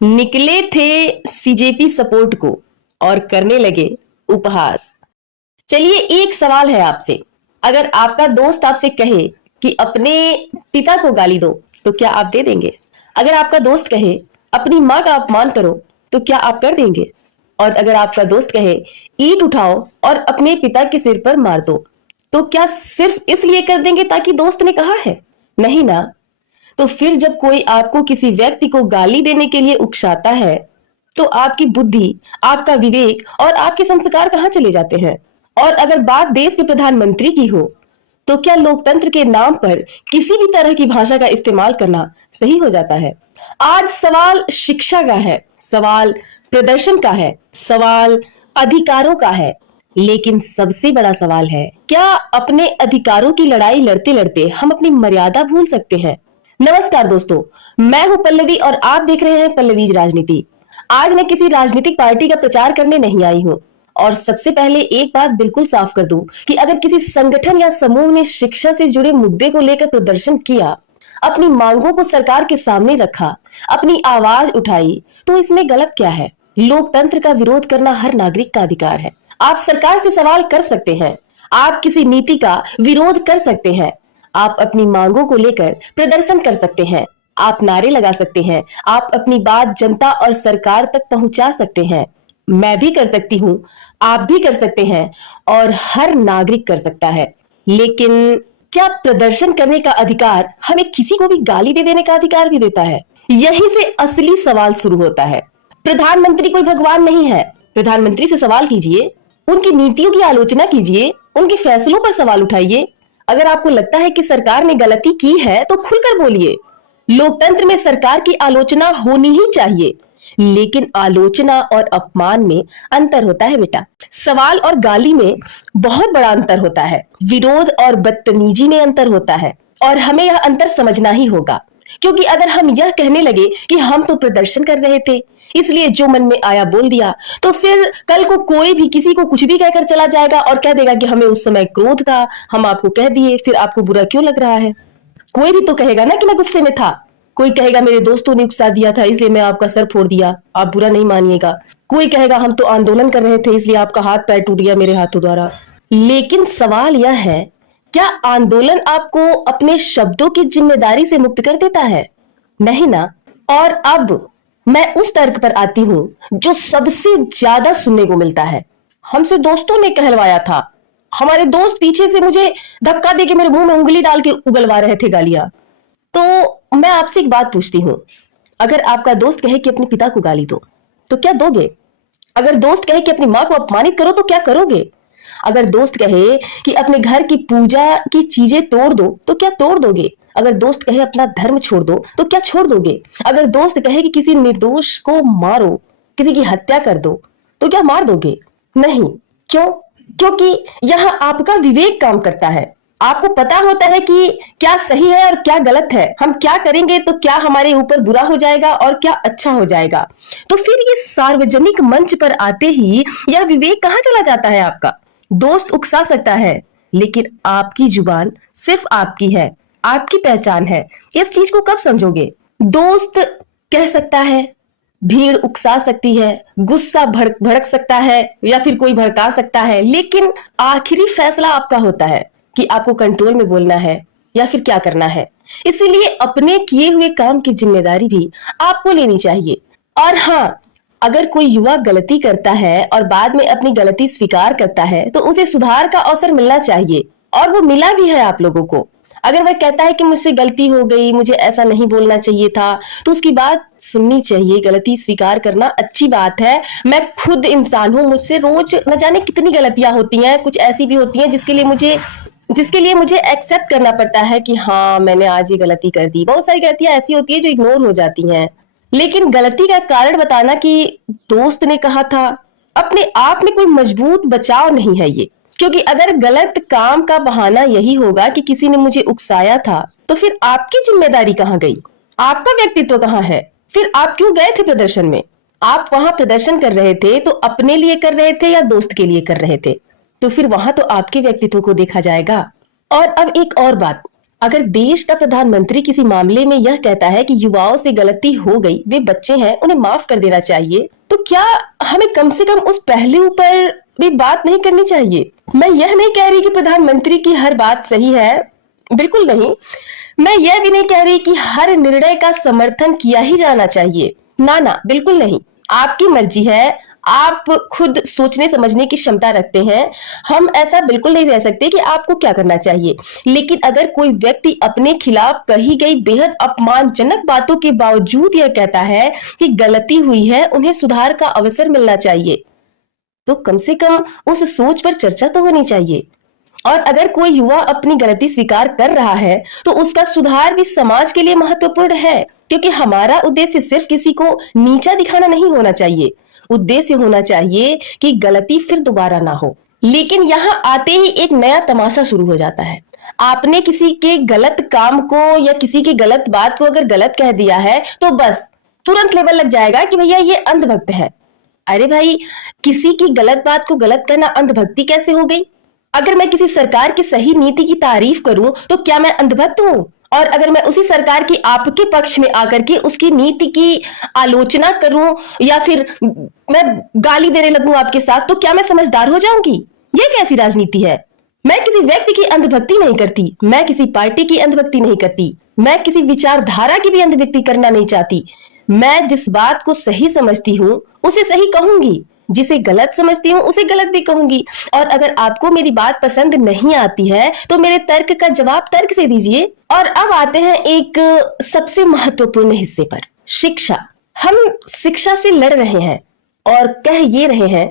निकले थे CJP support को और करने लगे उपहास। चलिए, एक सवाल है आपसे। अगर आपका दोस्त आपसे कहे कि अपने पिता को गाली दो, तो क्या आप दे देंगे? अगर आपका दोस्त कहे अपनी माँ का अपमान करो, तो क्या आप कर देंगे? और अगर आपका दोस्त कहे ईंट उठाओ और अपने पिता के सिर पर मार दो, तो क्या सिर्फ इसलिए कर देंगे ताकि दोस्त ने कहा है? नहीं ना। तो फिर जब कोई आपको किसी व्यक्ति को गाली देने के लिए उकसाता है, तो आपकी बुद्धि, आपका विवेक और आपके संस्कार कहां चले जाते हैं? और अगर बात देश के प्रधानमंत्री की हो, तो क्या लोकतंत्र के नाम पर किसी भी तरह की भाषा का इस्तेमाल करना सही हो जाता है? आज सवाल शिक्षा का है, सवाल प्रदर्शन का है, सवाल अधिकारों का है। लेकिन सबसे बड़ा सवाल है, क्या अपने अधिकारों की लड़ाई लड़ते लड़ते हम अपनी मर्यादा भूल सकते हैं? नमस्कार दोस्तों, मैं हूं पल्लवी और आप देख रहे हैं पल्लवीज राजनीति। आज मैं किसी राजनीतिक पार्टी का प्रचार करने नहीं आई हूं। और सबसे पहले एक बात बिल्कुल साफ कर दूं कि अगर किसी संगठन या समूह ने शिक्षा से जुड़े मुद्दे को लेकर प्रदर्शन किया, अपनी मांगों को सरकार के सामने रखा, अपनी आवाज उठाई, तो इसमें गलत क्या है? लोकतंत्र का विरोध करना हर नागरिक का अधिकार है। आप सरकार से सवाल कर सकते हैं, आप किसी नीति का विरोध कर सकते हैं, आप अपनी मांगों को लेकर प्रदर्शन कर सकते हैं, आप नारे लगा सकते हैं, आप अपनी बात जनता और सरकार तक पहुंचा सकते हैं। मैं भी कर सकती हूं, आप भी कर सकते हैं और हर नागरिक कर सकता है। लेकिन क्या प्रदर्शन करने का अधिकार हमें किसी को भी गाली दे देने का अधिकार भी देता है? यहीं से असली सवाल शुरू होता है। प्रधानमंत्री कोई भगवान नहीं है। प्रधानमंत्री से सवाल कीजिए, उनकी नीतियों की आलोचना कीजिए, उनके फैसलों पर सवाल उठाइए। अगर आपको लगता है कि सरकार ने गलती की है, तो खुलकर बोलिए। लोकतंत्र में सरकार की आलोचना होनी ही चाहिए, लेकिन आलोचना और अपमान में अंतर होता है बेटा। सवाल और गाली में बहुत बड़ा अंतर होता है, विरोध और बदतमीजी में अंतर होता है, और हमें यह अंतर समझना ही होगा। क्योंकि अगर हम यह कहने लगे कि हम तो प्रदर्शन कर रहे थे, इसलिए जो मन में आया बोल दिया, तो फिर कल को कोई भी किसी को कुछ भी कहकर चला जाएगा और कह देगा कि हमें उस समय क्रोध था, हम आपको कह दिए, फिर आपको बुरा क्यों लग रहा है? कोई भी तो कहेगा ना कि मैं गुस्से में था। कोई कहेगा मेरे दोस्तों ने उकसा दिया था इसलिए मैं आपका सर फोड़ दिया, आप बुरा नहीं मानिएगा। कोई कहेगा हम तो आंदोलन कर रहे थे इसलिए आपका हाथ पैर टूट गया मेरे हाथों द्वारा। लेकिन सवाल यह है, क्या आंदोलन आपको अपने शब्दों की जिम्मेदारी से मुक्त कर देता है? नहीं ना। और अब मैं उस तर्क पर आती हूं जो सबसे ज्यादा सुनने को मिलता है। हमसे दोस्तों ने कहलवाया था, हमारे दोस्त पीछे से मुझे धक्का देके मेरे मुंह में उंगली डाल के उगलवा रहे थे गालियां। तो मैं आपसे एक बात पूछती हूँ, अगर आपका दोस्त कहे कि अपने पिता को गाली दो, तो क्या दोगे? अगर दोस्त कहे कि अपनी माँ को अपमानित करो, तो क्या करोगे? अगर दोस्त कहे कि अपने घर की पूजा की चीजें तोड़ दो, तो क्या तोड़ दोगे? अगर दोस्त कहे अपना धर्म छोड़ दो, तो क्या छोड़ दोगे? अगर दोस्त कहे कि किसी निर्दोष को मारो, किसी की हत्या कर दो, तो क्या मार दोगे? नहीं। क्यों? क्योंकि यहाँ आपका विवेक काम करता है। आपको पता होता है कि क्या सही है और क्या गलत है, हम क्या करेंगे तो क्या हमारे ऊपर बुरा हो जाएगा और क्या अच्छा हो जाएगा। तो फिर ये सार्वजनिक मंच पर आते ही यह विवेक कहाँ चला जाता है आपका? दोस्त उकसा सकता है, लेकिन आपकी जुबान सिर्फ आपकी है, आपकी पहचान है। इस चीज को कब समझोगे? दोस्त कह सकता है, भीड़ उकसा सकती है, गुस्सा भड़क सकता है या फिर कोई भड़का सकता है, लेकिन आखिरी फैसला आपका होता है कि आपको कंट्रोल में बोलना है या फिर क्या करना है। इसीलिए अपने किए हुए काम की जिम्मेदारी भी आपको लेनी चाहिए। और हाँ, अगर कोई युवा गलती करता है और बाद में अपनी गलती स्वीकार करता है, तो उसे सुधार का अवसर मिलना चाहिए, और वो मिला भी है आप लोगों को। अगर वह कहता है कि मुझसे गलती हो गई, मुझे ऐसा नहीं बोलना चाहिए था, तो उसकी बात सुननी चाहिए। गलती स्वीकार करना अच्छी बात है। मैं खुद इंसान हूं, मुझसे रोज न जाने कितनी गलतियां होती हैं, कुछ ऐसी भी होती हैं जिसके लिए मुझे एक्सेप्ट करना पड़ता है कि हाँ, मैंने आज ये गलती कर दी। बहुत सारी गलतियां ऐसी होती है जो इग्नोर हो जाती हैं। लेकिन गलती का कारण बताना कि दोस्त ने कहा था, अपने आप में कोई मजबूत बचाव नहीं है ये। क्योंकि अगर गलत काम का बहाना यही होगा कि किसी ने मुझे उकसाया था, तो फिर आपकी जिम्मेदारी कहाँ गई? आपका व्यक्तित्व कहाँ है? फिर आप क्यों गए थे प्रदर्शन में? आप वहां प्रदर्शन कर रहे थे तो अपने लिए कर रहे थे या दोस्त के लिए कर रहे थे? तो फिर वहां तो आपके व्यक्तित्व को देखा जाएगा। और अब एक और बात, अगर देश का प्रधानमंत्री किसी मामले में यह कहता है कि युवाओं से गलती हो गई, वे बच्चे हैं, उन्हें माफ कर देना चाहिए, तो क्या हमें कम से कम उस पहलू पर भी बात नहीं करनी चाहिए? मैं यह नहीं कह रही कि प्रधानमंत्री की हर बात सही है, बिल्कुल नहीं। मैं यह भी नहीं कह रही कि हर निर्णय का समर्थन किया ही जाना चाहिए, ना, बिल्कुल नहीं। आपकी मर्जी है, आप खुद सोचने समझने की क्षमता रखते हैं। हम ऐसा बिल्कुल नहीं कह सकते कि आपको क्या करना चाहिए, लेकिन अगर कोई व्यक्ति अपने खिलाफ कही गई बेहद अपमानजनक बातों के बावजूद यह कहता है कि गलती हुई है, उन्हें सुधार का अवसर मिलना चाहिए, तो कम से कम उस सोच पर चर्चा तो होनी चाहिए। और अगर कोई युवा अपनी गलती स्वीकार कर रहा है, तो उसका सुधार भी समाज के लिए महत्वपूर्ण है, क्योंकि हमारा उद्देश्य सिर्फ किसी को नीचा दिखाना नहीं होना चाहिए। उद्देश्य होना चाहिए कि गलती फिर दोबारा ना हो। लेकिन यहाँ आते ही एक नया तमाशा शुरू हो जाता है। आपने किसी के गलत काम को या किसी की गलत बात को अगर गलत कह दिया है, तो बस तुरंत लेबल लग जाएगा कि भैया ये अंधभक्त है। अरे भाई, किसी की गलत बात को गलत कहना अंधभक्ति कैसे हो गई? अगर मैं किसी सरकार की सही नीति की तारीफ करूं, तो क्या मैं अंधभक्त हूं? और अगर मैं उसी सरकार की आपके पक्ष में आकर के उसकी नीति की आलोचना करूं या फिर मैं गाली देने लगूं आपके साथ, तो क्या मैं समझदार हो जाऊंगी? ये कैसी राजनीति है? मैं किसी व्यक्ति की अंधभक्ति नहीं करती, मैं किसी पार्टी की अंधभक्ति नहीं करती, मैं किसी विचारधारा की भी अंधभक्ति करना नहीं चाहती। मैं जिस बात को सही समझती हूं उसे सही कहूंगी, जिसे गलत समझती हूँ उसे गलत भी कहूंगी। और अगर आपको मेरी बात पसंद नहीं आती है, तो मेरे तर्क का जवाब तर्क से दीजिए। और अब आते हैं एक सबसे महत्वपूर्ण हिस्से पर, शिक्षा। हम शिक्षा से लड़ रहे हैं और कह ये रहे हैं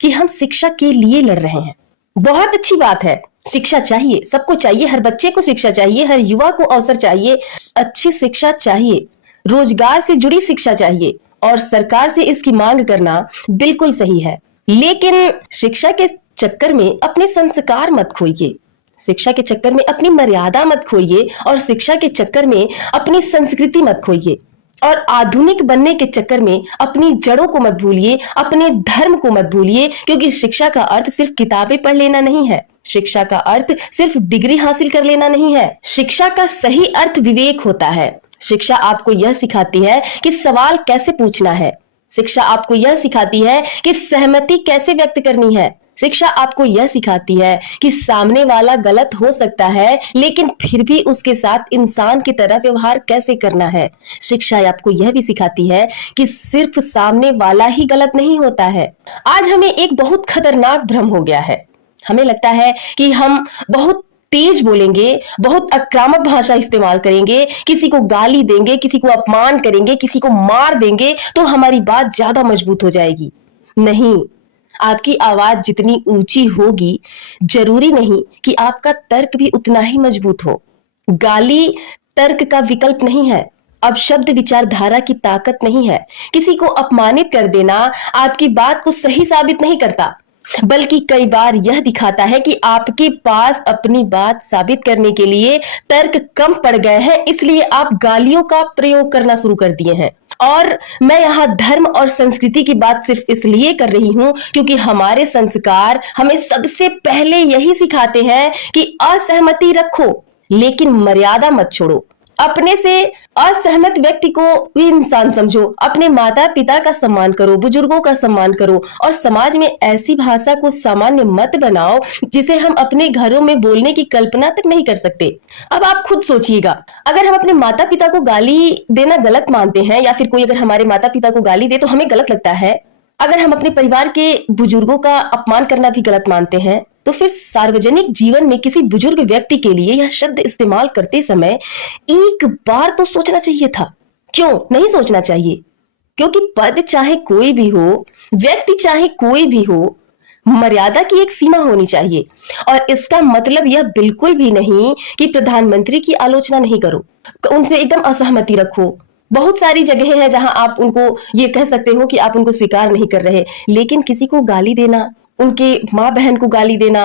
कि हम शिक्षा के लिए लड़ रहे हैं। बहुत अच्छी बात है, शिक्षा चाहिए, सबको चाहिए, हर बच्चे को शिक्षा चाहिए, हर युवा को अवसर चाहिए, अच्छी शिक्षा चाहिए, रोजगार से जुड़ी शिक्षा चाहिए, और सरकार से इसकी मांग करना बिल्कुल सही है। लेकिन शिक्षा के चक्कर में अपने संस्कार मत खोइए, शिक्षा के चक्कर में अपनी मर्यादा मत खोइए, और शिक्षा के चक्कर में अपनी संस्कृति मत खोइए, और आधुनिक बनने के चक्कर में अपनी जड़ों को मत भूलिए, अपने धर्म को मत भूलिए। क्योंकि शिक्षा का अर्थ सिर्फ किताबें पढ़ लेना नहीं है, शिक्षा का अर्थ सिर्फ डिग्री हासिल कर लेना नहीं है। शिक्षा का सही अर्थ विवेक होता है। शिक्षा आपको यह सिखाती है कि सवाल कैसे पूछना है, शिक्षा आपको यह सिखाती है कि सहमति कैसे व्यक्त करनी है, शिक्षा आपको यह सिखाती है कि सामने वाला गलत हो सकता है, लेकिन फिर भी उसके साथ इंसान की तरह व्यवहार कैसे करना है। शिक्षा आपको यह भी सिखाती है कि सिर्फ सामने वाला ही गलत नहीं होता है। आज हमें एक बहुत खतरनाक भ्रम हो गया है। हमें लगता है कि हम बहुत तेज बोलेंगे, बहुत आक्रामक भाषा इस्तेमाल करेंगे, किसी को गाली देंगे, किसी को अपमान करेंगे, किसी को मार देंगे, तो हमारी बात ज्यादा मजबूत हो जाएगी। नहीं, आपकी आवाज जितनी ऊंची होगी, जरूरी नहीं कि आपका तर्क भी उतना ही मजबूत हो। गाली तर्क का विकल्प नहीं है। अब शब्द विचारधारा की ताकत नहीं है। किसी को अपमानित कर देना आपकी बात को सही साबित नहीं करता, बल्कि कई बार यह दिखाता है कि आपके पास अपनी बात साबित करने के लिए तर्क कम पड़ गए हैं, इसलिए आप गालियों का प्रयोग करना शुरू कर दिए हैं। और मैं यहाँ धर्म और संस्कृति की बात सिर्फ इसलिए कर रही हूँ क्योंकि हमारे संस्कार हमें सबसे पहले यही सिखाते हैं कि असहमति रखो, लेकिन मर्यादा मत छोड़ो। अपने से असहमत व्यक्ति को भी इंसान समझो, अपने माता पिता का सम्मान करो, बुजुर्गों का सम्मान करो, और समाज में ऐसी भाषा को सामान्य मत बनाओ जिसे हम अपने घरों में बोलने की कल्पना तक नहीं कर सकते। अब आप खुद सोचिएगा, अगर हम अपने माता पिता को गाली देना गलत मानते हैं, या फिर कोई अगर हमारे माता पिता को गाली दे तो हमें गलत लगता है, अगर हम अपने परिवार के बुजुर्गों का अपमान करना भी गलत मानते हैं, तो फिर सार्वजनिक जीवन में किसी बुजुर्ग व्यक्ति के लिए यह शब्द इस्तेमाल करते समय एक बार तो सोचना चाहिए था। क्यों नहीं सोचना चाहिए? क्योंकि पद चाहे कोई भी हो, व्यक्ति चाहे कोई भी हो, मर्यादा की एक सीमा होनी चाहिए। और इसका मतलब यह बिल्कुल भी नहीं कि प्रधानमंत्री की आलोचना नहीं करो, उनसे एकदम असहमति रखो। बहुत सारी जगह है जहां आप उनको ये कह सकते हो कि आप उनको स्वीकार नहीं कर रहे, लेकिन किसी को गाली देना, उनके माँ बहन को गाली देना,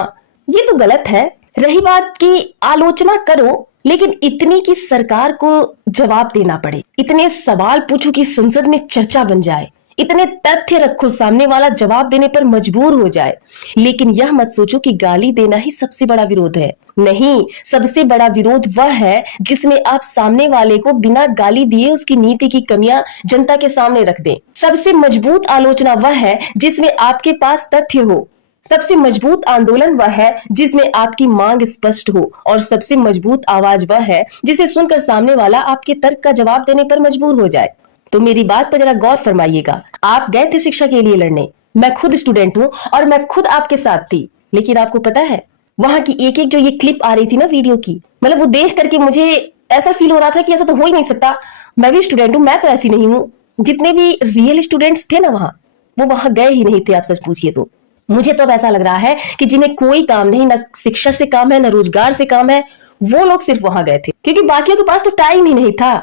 ये तो गलत है। रही बात की आलोचना करो, लेकिन इतनी कि सरकार को जवाब देना पड़े, इतने सवाल पूछो कि संसद में चर्चा बन जाए, इतने तथ्य रखो सामने वाला जवाब देने पर मजबूर हो जाए। लेकिन यह मत सोचो कि गाली देना ही सबसे बड़ा विरोध है। नहीं, सबसे बड़ा विरोध वह है जिसमें आप सामने वाले को बिना गाली दिए उसकी नीति की कमियां जनता के सामने रख दें। सबसे मजबूत आलोचना वह है जिसमें आपके पास तथ्य हो। सबसे मजबूत आंदोलन वह है जिसमें आपकी मांग स्पष्ट हो, और सबसे मजबूत आवाज वह है जिसे सुनकर सामने वाला आपके तर्क का जवाब देने पर मजबूर हो जाए। तो मेरी बात पर जरा गौर फरमाइएगा। आप गए थे शिक्षा के लिए लड़ने, मैं खुद स्टूडेंट हूँ और मैं खुद आपके साथ थी। लेकिन आपको पता है वहां की एक एक जो ये क्लिप आ रही थी ना वीडियो की, मतलब वो देख करके मुझे ऐसा फील हो रहा था कि ऐसा तो हो ही नहीं सकता। मैं भी स्टूडेंट हूँ, मैं तो ऐसी नहीं हूँ। जितने भी रियल स्टूडेंट्स थे ना वहां, वो वहां गए ही नहीं थे। आप सच पूछिए तो मुझे तो अब ऐसा लग रहा है कि जिन्हें कोई काम नहीं, ना शिक्षा से काम है, ना रोजगार से काम है, वो लोग सिर्फ वहां गए थे क्योंकि बाकियों के पास तो टाइम ही नहीं था।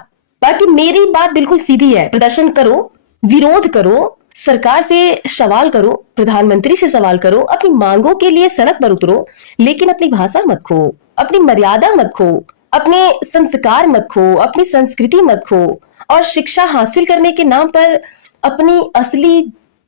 बाकी मेरी बात बिल्कुल सीधी है, प्रदर्शन करो, विरोध करो, सरकार से सवाल करो, प्रधानमंत्री से सवाल करो, अपनी मांगों के लिए सड़क पर उतरो, लेकिन अपनी भाषा मत खो, अपनी मर्यादा मत खो, अपने संस्कार मत खो, अपनी संस्कृति मत खो, और शिक्षा हासिल करने के नाम पर अपनी असली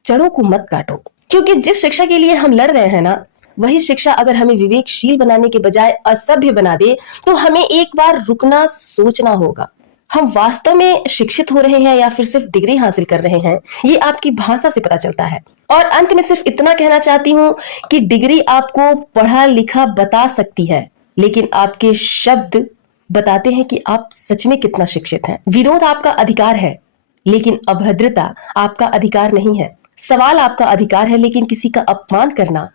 जड़ों को मत काटो। क्योंकि जिस शिक्षा के लिए हम लड़ रहे हैं ना, वही शिक्षा अगर हमें विवेकशील बनाने के बजाय असभ्य बना दे, तो हमें एक बार रुकना, सोचना होगा। हम वास्तव में शिक्षित हो रहे हैं या फिर सिर्फ डिग्री हासिल कर रहे हैं, ये आपकी भाषा से पता चलता है। और अंत में सिर्फ इतना कहना चाहती हूँ कि डिग्री आपको पढ़ा लिखा बता सकती है, लेकिन आपके शब्द बताते हैं कि आप सच में कितना शिक्षित हैं। विरोध आपका अधिकार है, लेकिन अभद्रता आपका अधिकार नहीं है। सवाल आपका अधिकार है, लेकिन किसी का अपमान करना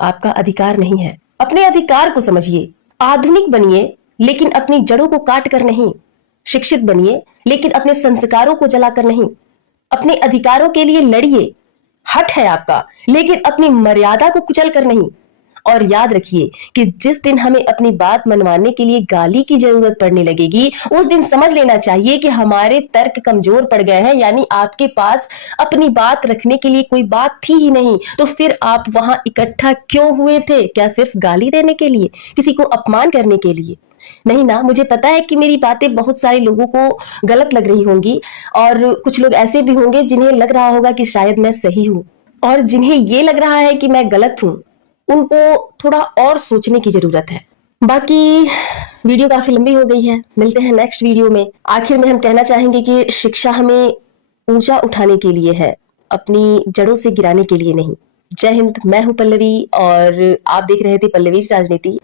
आपका अधिकार नहीं है। अपने अधिकार को समझिए, आधुनिक बनिए, लेकिन अपनी जड़ों को काट कर नहीं। शिक्षित बनिए, लेकिन अपने संस्कारों को जलाकर नहीं। अपने अधिकारों के लिए लड़िए, हक है आपका, लेकिन अपनी मर्यादा को कुचल कर नहीं। और याद रखिए कि जिस दिन हमें अपनी बात मनवाने के लिए गाली की जरूरत पड़ने लगेगी, उस दिन समझ लेना चाहिए कि हमारे तर्क कमजोर पड़ गए हैं, यानी आपके पास अपनी बात रखने के लिए कोई बात थी ही नहीं। तो फिर आप वहां इकट्ठा क्यों हुए थे? क्या सिर्फ गाली देने के लिए, किसी को अपमान करने के लिए? नहीं ना। मुझे पता है कि मेरी बातें बहुत सारे लोगों को गलत लग रही होंगी, और कुछ लोग ऐसे भी होंगे जिन्हें लग रहा होगा कि शायद मैं सही हूं, और जिन्हें ये लग रहा है कि मैं गलत हूं, उनको थोड़ा और सोचने की जरूरत है। बाकी वीडियो काफी लंबी हो गई है, मिलते हैं नेक्स्ट वीडियो में। आखिर में हम कहना चाहेंगे कि शिक्षा हमें ऊंचा उठाने के लिए है, अपनी जड़ों से गिराने के लिए नहीं। जय हिंद। मैं हूं पल्लवी और आप देख रहे थे पल्लवीज राजनीति।